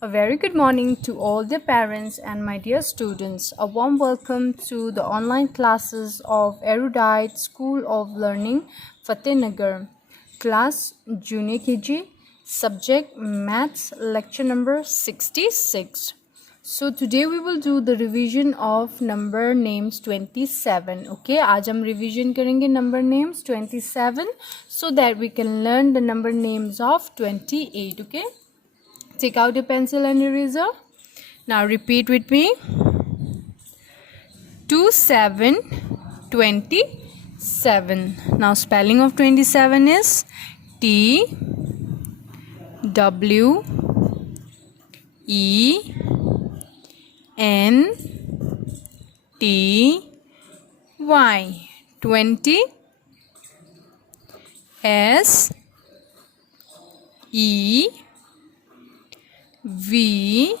A very good morning to all the parents and my dear students. A warm welcome to the online classes of Erudite School of Learning, Fatehnagar. Class Junior KG, subject Maths, lecture number 66. So today we will do the revision of number names 27. Okay, आज हम revision करेंगे number names 27 so that we can learn the number names of 28. Okay. Take out a pencil and eraser. Now repeat with me. 27. Now spelling of 27 is T W E N T Y. 20 S E V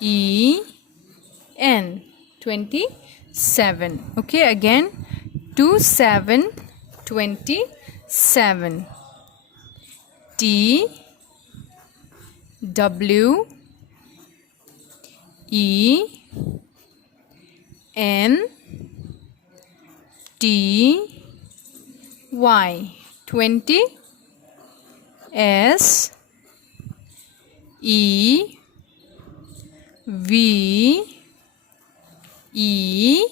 E N 27. Okay, again 27. T W E N T Y 20 S E V E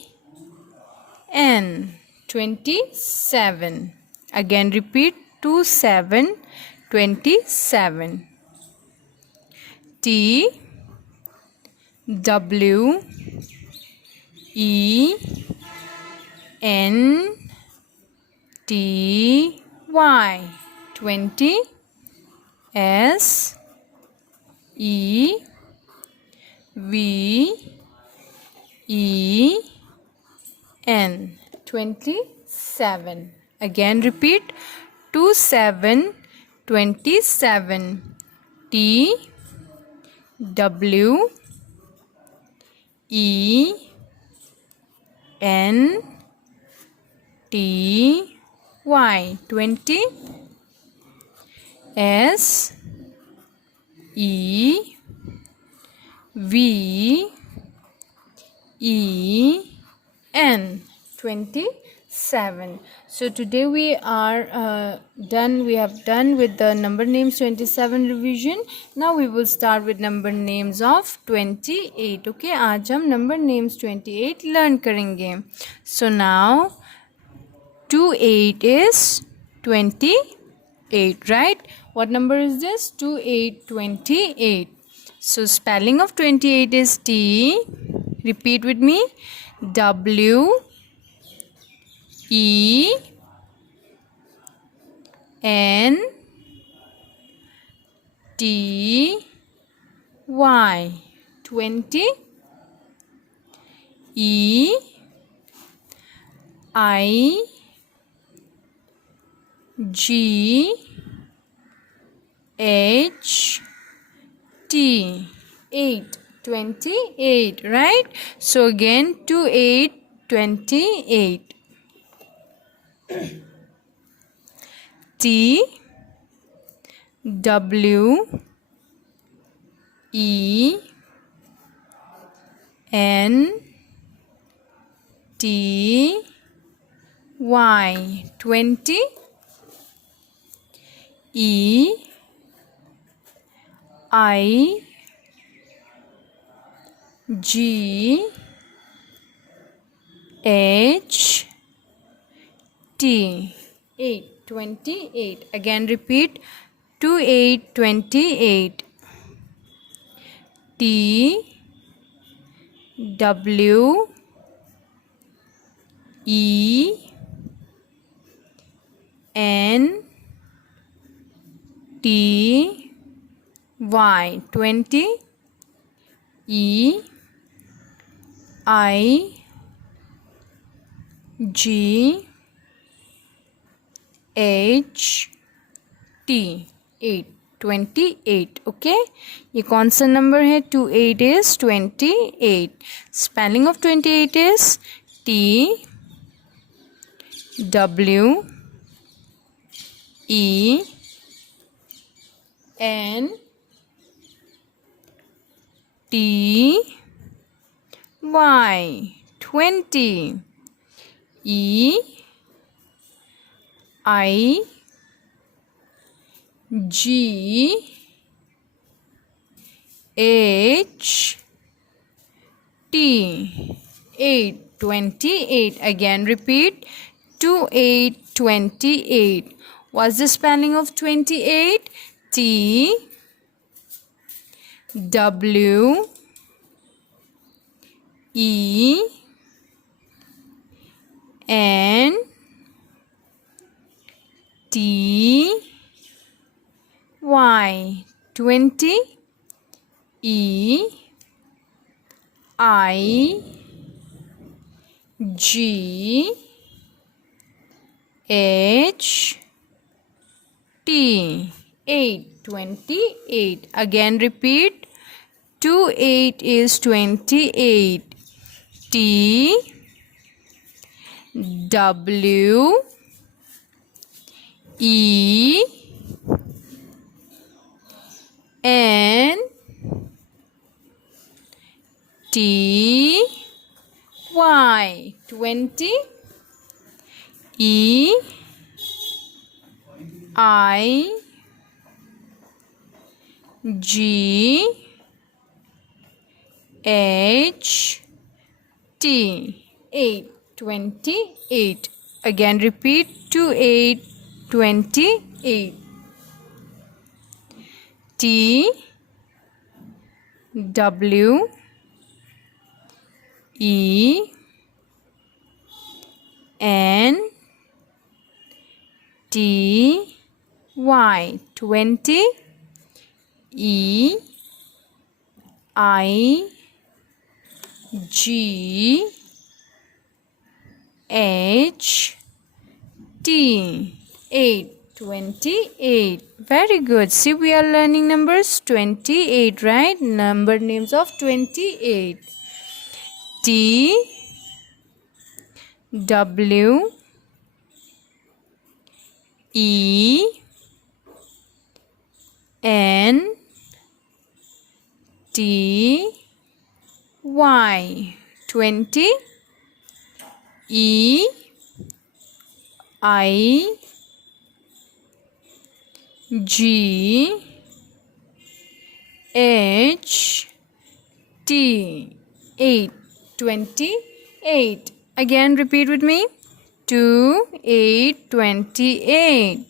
N 27. Again repeat 27. T W E N T Y 20 S E V E N 27. Again repeat 27. T W E N T Y 20 S E V E N 27. So today we are done. We have done with the number names 27 revision. Now we will start with number names of 28. Okay, आज हम number names 28 learn करेंगे. So now 28 is 28, right? What number is this? 28. So spelling of 28 is T. Repeat with me. W E N T Y 20 E I G H T 28, right? So again 28. T W E N T Y 20 E I G H T 28. Again repeat 28. T W E N T Y 20 E I G H T 28. Okay, ये कौन सा number है? 28 is 28. Spelling of 28 is T W E N T Y 20. E I G H T 8 28. Again repeat 28 28. What's the spelling of 28? T W E N T Y 20. E I G H T 8 28. Again repeat 28 is 28. T W E N T Y 20. E I G H T 8 28. Again repeat 28 28. T W E N T Y 20. E I G H T 8 28. Very good. See, we are learning numbers 28, right? Number names of 28. T W E N T Y 20. E I G H T 8 28. Again repeat with me 2 8 28.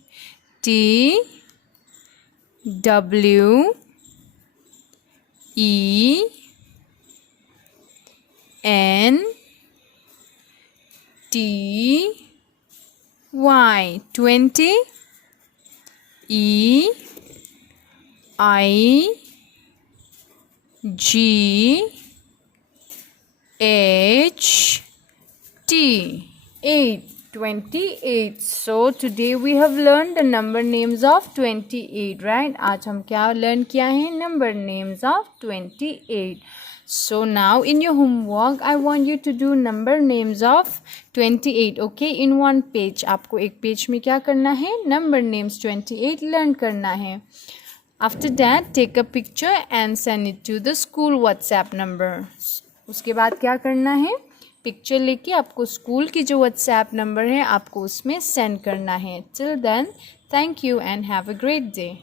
T W E N T Y 20. E I G H T 8 28. So today we have learned the number names of 28, right? आज हम क्या learn किया है? Number names of 28. So now in your homework I want you to do number names of 28. Okay, in one page. आपको एक page में क्या करना है? Number names 28 learn करना है. After that take a picture and send it to the school WhatsApp number. उसके बाद क्या करना है? पिक्चर लेके आपको स्कूल की जो WhatsApp नंबर है आपको उसमें सेंड करना है. Till then, thank you and have a great day.